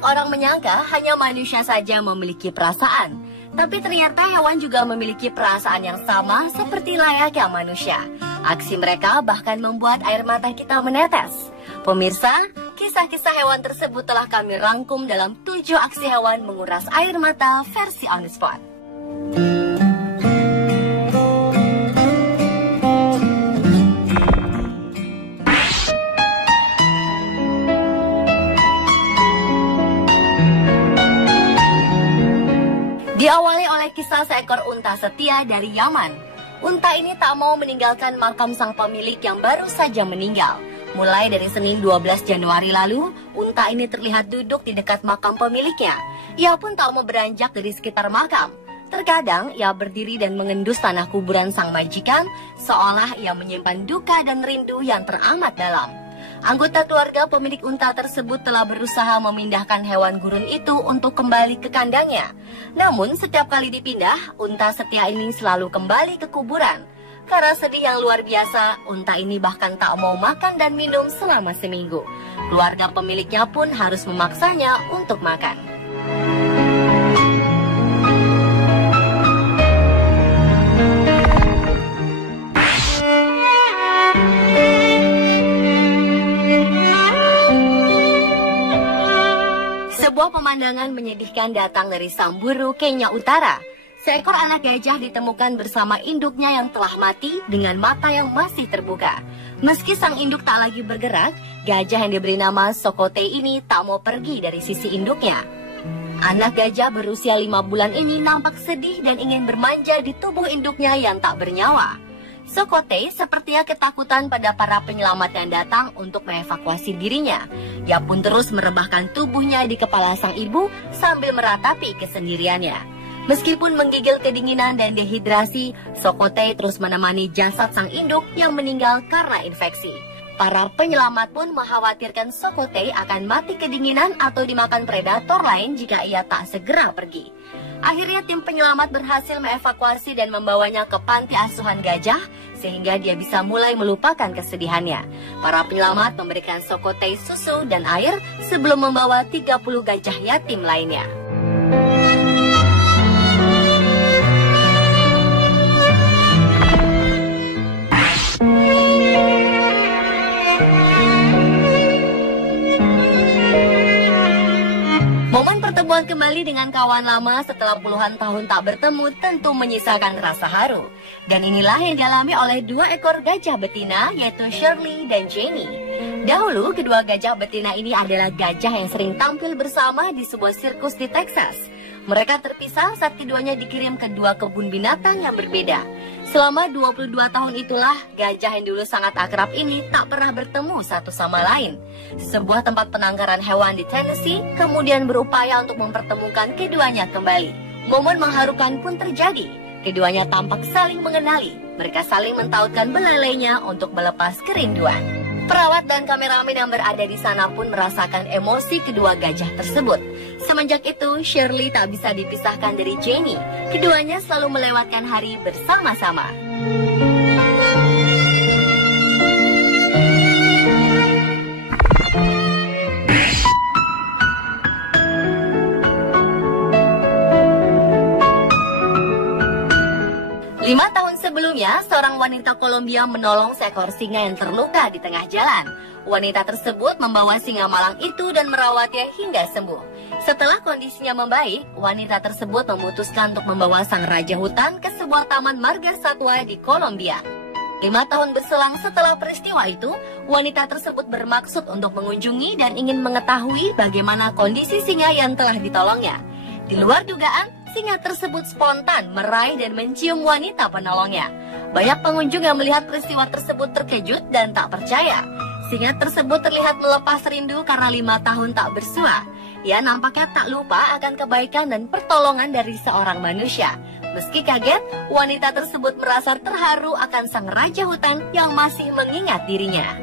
Banyak orang menyangka hanya manusia saja memiliki perasaan, tapi ternyata hewan juga memiliki perasaan yang sama seperti layaknya manusia. Aksi mereka bahkan membuat air mata kita menetes. Pemirsa, kisah-kisah hewan tersebut telah kami rangkum dalam 7 aksi hewan menguras air mata versi On The Spot. Diawali oleh kisah seekor unta setia dari Yaman. Unta ini tak mau meninggalkan makam sang pemilik yang baru saja meninggal. Mulai dari Senin 12 Januari lalu, unta ini terlihat duduk di dekat makam pemiliknya. Ia pun tak mau beranjak dari sekitar makam. Terkadang ia berdiri dan mengendus tanah kuburan sang majikan, seolah ia menyimpan duka dan rindu yang teramat dalam. Anggota keluarga pemilik unta tersebut telah berusaha memindahkan hewan gurun itu untuk kembali ke kandangnya. Namun setiap kali dipindah, unta setia ini selalu kembali ke kuburan. Karena sedih yang luar biasa, unta ini bahkan tak mau makan dan minum selama seminggu. Keluarga pemiliknya pun harus memaksanya untuk makan. Sebuah pemandangan menyedihkan datang dari Samburu, Kenya Utara. Seekor anak gajah ditemukan bersama induknya yang telah mati dengan mata yang masih terbuka. Meski sang induk tak lagi bergerak, gajah yang diberi nama Sokote ini tak mau pergi dari sisi induknya. Anak gajah berusia 5 bulan ini nampak sedih dan ingin bermanja di tubuh induknya yang tak bernyawa. Sokote sepertinya ketakutan pada para penyelamat yang datang untuk mengevakuasi dirinya. Ia pun terus merebahkan tubuhnya di kepala sang ibu sambil meratapi kesendiriannya. Meskipun menggigil kedinginan dan dehidrasi, Sokote terus menemani jasad sang induk yang meninggal karena infeksi. Para penyelamat pun mengkhawatirkan Sokote akan mati kedinginan atau dimakan predator lain jika ia tak segera pergi. Akhirnya tim penyelamat berhasil mengevakuasi dan membawanya ke panti asuhan gajah sehingga dia bisa mulai melupakan kesedihannya. Para penyelamat memberikan Sokote susu dan air sebelum membawa 30 gajah yatim lainnya. Momen pertemuan kembali dengan kawan lama setelah puluhan tahun tak bertemu tentu menyisakan rasa haru. Dan inilah yang dialami oleh 2 ekor gajah betina, yaitu Shirley dan Jenny. Dahulu, kedua gajah betina ini adalah gajah yang sering tampil bersama di sebuah sirkus di Texas. Mereka terpisah saat keduanya dikirim ke 2 kebun binatang yang berbeda. Selama 22 tahun itulah, gajah yang dulu sangat akrab ini tak pernah bertemu satu sama lain. Sebuah tempat penangkaran hewan di Tennessee kemudian berupaya untuk mempertemukan keduanya kembali. Momen mengharukan pun terjadi. Keduanya tampak saling mengenali. Mereka saling mentautkan belalainya untuk melepas kerinduan. Perawat dan kameramen yang berada di sana pun merasakan emosi kedua gajah tersebut. Semenjak itu, Shirley tak bisa dipisahkan dari Jenny. Keduanya selalu melewatkan hari bersama-sama. Lima tahun sebelumnya, seorang wanita Kolombia menolong seekor singa yang terluka di tengah jalan. Wanita tersebut membawa singa malang itu dan merawatnya hingga sembuh. Setelah kondisinya membaik, wanita tersebut memutuskan untuk membawa sang raja hutan ke sebuah taman marga satwa di Kolombia. 5 tahun berselang setelah peristiwa itu, wanita tersebut bermaksud untuk mengunjungi dan ingin mengetahui bagaimana kondisi singa yang telah ditolongnya. Di luar dugaan, singa tersebut spontan meraih dan mencium wanita penolongnya. Banyak pengunjung yang melihat peristiwa tersebut terkejut dan tak percaya. Singa tersebut terlihat melepas rindu karena 5 tahun tak bersua. Ia nampaknya tak lupa akan kebaikan dan pertolongan dari seorang manusia. Meski kaget, wanita tersebut merasa terharu akan sang raja hutan yang masih mengingat dirinya.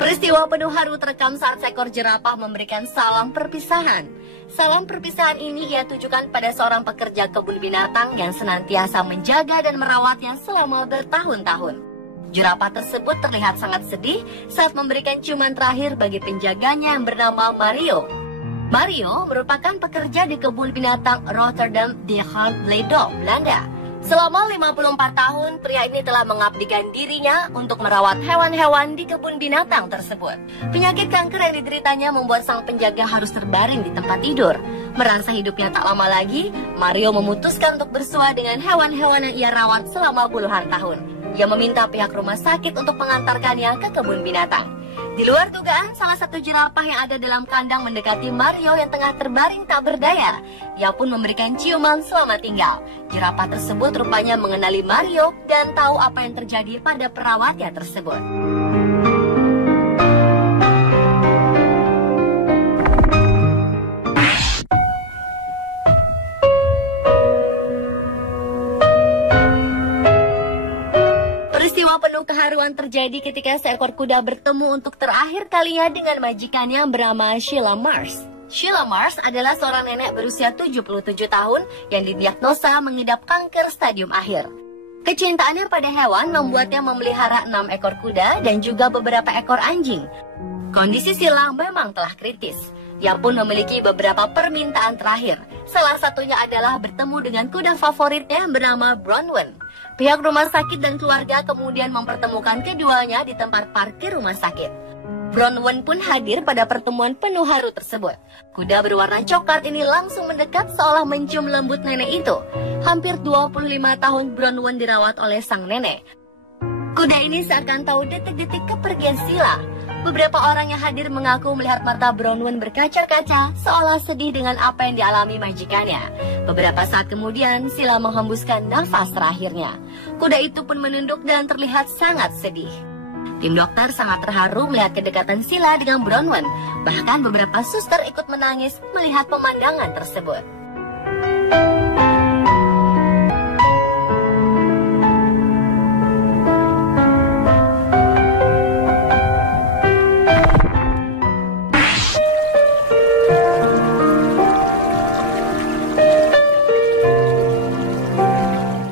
Peristiwa penuh haru terekam saat seekor jerapah memberikan salam perpisahan. Salam perpisahan ini ia tujukan pada seorang pekerja kebun binatang yang senantiasa menjaga dan merawatnya selama bertahun-tahun. Jerapah tersebut terlihat sangat sedih saat memberikan ciuman terakhir bagi penjaganya yang bernama Mario. Mario merupakan pekerja di kebun binatang Rotterdam di Hartleedom, Belanda. Selama 54 tahun, pria ini telah mengabdikan dirinya untuk merawat hewan-hewan di kebun binatang tersebut. Penyakit kanker yang dideritanya membuat sang penjaga harus terbaring di tempat tidur. Merasa hidupnya tak lama lagi, Mario memutuskan untuk bersua dengan hewan-hewan yang ia rawat selama puluhan tahun. Ia meminta pihak rumah sakit untuk mengantarkannya ke kebun binatang. Di luar dugaan, salah satu jerapah yang ada dalam kandang mendekati Mario yang tengah terbaring tak berdaya. Ia pun memberikan ciuman selamat tinggal. Jerapah tersebut rupanya mengenali Mario dan tahu apa yang terjadi pada perawatnya tersebut. Penuh keharuan terjadi ketika seekor kuda bertemu untuk terakhir kalinya dengan majikannya yang bernama Sheila Mars. Sheila Mars adalah seorang nenek berusia 77 tahun yang didiagnosa mengidap kanker stadium akhir. Kecintaannya pada hewan membuatnya memelihara 6 ekor kuda dan juga beberapa ekor anjing. Kondisi Sheila memang telah kritis. Ia pun memiliki beberapa permintaan terakhir. Salah satunya adalah bertemu dengan kuda favoritnya yang bernama Bronwyn. Pihak rumah sakit dan keluarga kemudian mempertemukan keduanya di tempat parkir rumah sakit. Bronwyn pun hadir pada pertemuan penuh haru tersebut. Kuda berwarna coklat ini langsung mendekat seolah mencium lembut nenek itu. Hampir 25 tahun Bronwyn dirawat oleh sang nenek. Kuda ini seakan tahu detik-detik kepergian Sheila. Beberapa orang yang hadir mengaku melihat mata Bronwyn berkaca-kaca seolah sedih dengan apa yang dialami majikannya. Beberapa saat kemudian Sheila menghembuskan nafas terakhirnya. Kuda itu pun menunduk dan terlihat sangat sedih. Tim dokter sangat terharu melihat kedekatan Sheila dengan Bronwyn. Bahkan beberapa suster ikut menangis melihat pemandangan tersebut.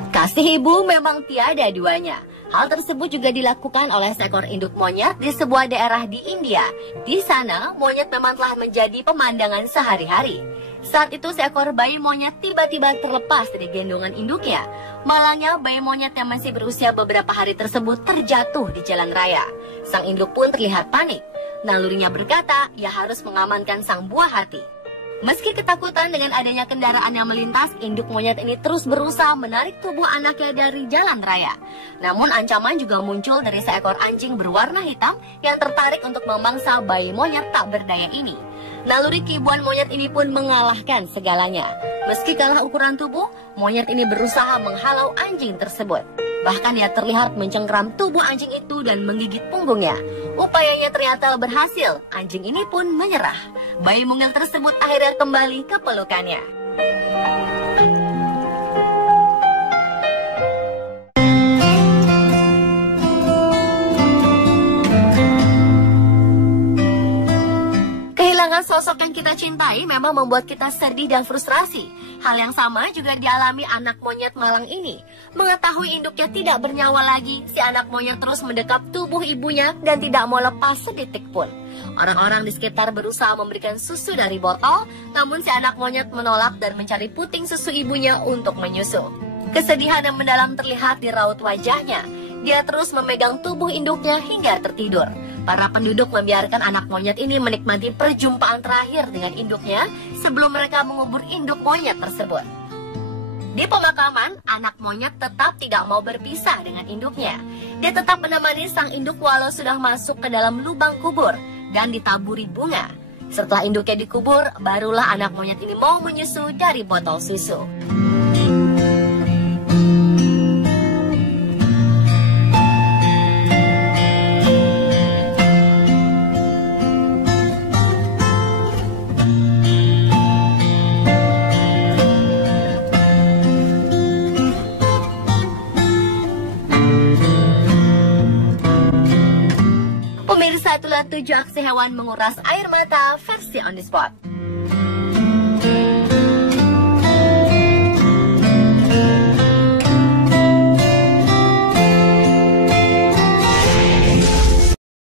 Kasih ibu memang tiada duanya. Hal tersebut juga dilakukan oleh seekor induk monyet di sebuah daerah di India. Di sana, monyet memang telah menjadi pemandangan sehari-hari. Saat itu seekor bayi monyet tiba-tiba terlepas dari gendongan induknya. Malangnya bayi monyet yang masih berusia beberapa hari tersebut terjatuh di jalan raya. Sang induk pun terlihat panik. Nalurinya berkata, ia harus mengamankan sang buah hati. Meski ketakutan dengan adanya kendaraan yang melintas, induk monyet ini terus berusaha menarik tubuh anaknya dari jalan raya. Namun ancaman juga muncul dari seekor anjing berwarna hitam yang tertarik untuk memangsa bayi monyet tak berdaya ini. Naluri keibuan monyet ini pun mengalahkan segalanya. Meski kalah ukuran tubuh, monyet ini berusaha menghalau anjing tersebut. Bahkan ia terlihat mencengkram tubuh anjing itu dan menggigit punggungnya. Upayanya ternyata berhasil, anjing ini pun menyerah. Bayi mungil tersebut akhirnya kembali ke pelukannya. Kehilangan sosok yang kita cintai memang membuat kita sedih dan frustrasi. Hal yang sama juga dialami anak monyet malang ini. Mengetahui induknya tidak bernyawa lagi, si anak monyet terus mendekap tubuh ibunya dan tidak mau lepas sedetik pun. Orang-orang di sekitar berusaha memberikan susu dari botol, namun si anak monyet menolak dan mencari puting susu ibunya untuk menyusu. Kesedihan yang mendalam terlihat di raut wajahnya. Dia terus memegang tubuh induknya hingga tertidur. Para penduduk membiarkan anak monyet ini menikmati perjumpaan terakhir dengan induknya sebelum mereka mengubur induk monyet tersebut. Di pemakaman, anak monyet tetap tidak mau berpisah dengan induknya. Dia tetap menemani sang induk walau sudah masuk ke dalam lubang kubur dan ditaburi bunga. Setelah induknya dikubur, barulah anak monyet ini mau menyusu dari botol susu. Pemirsa, itulah 7 aksi hewan menguras air mata versi on the spot.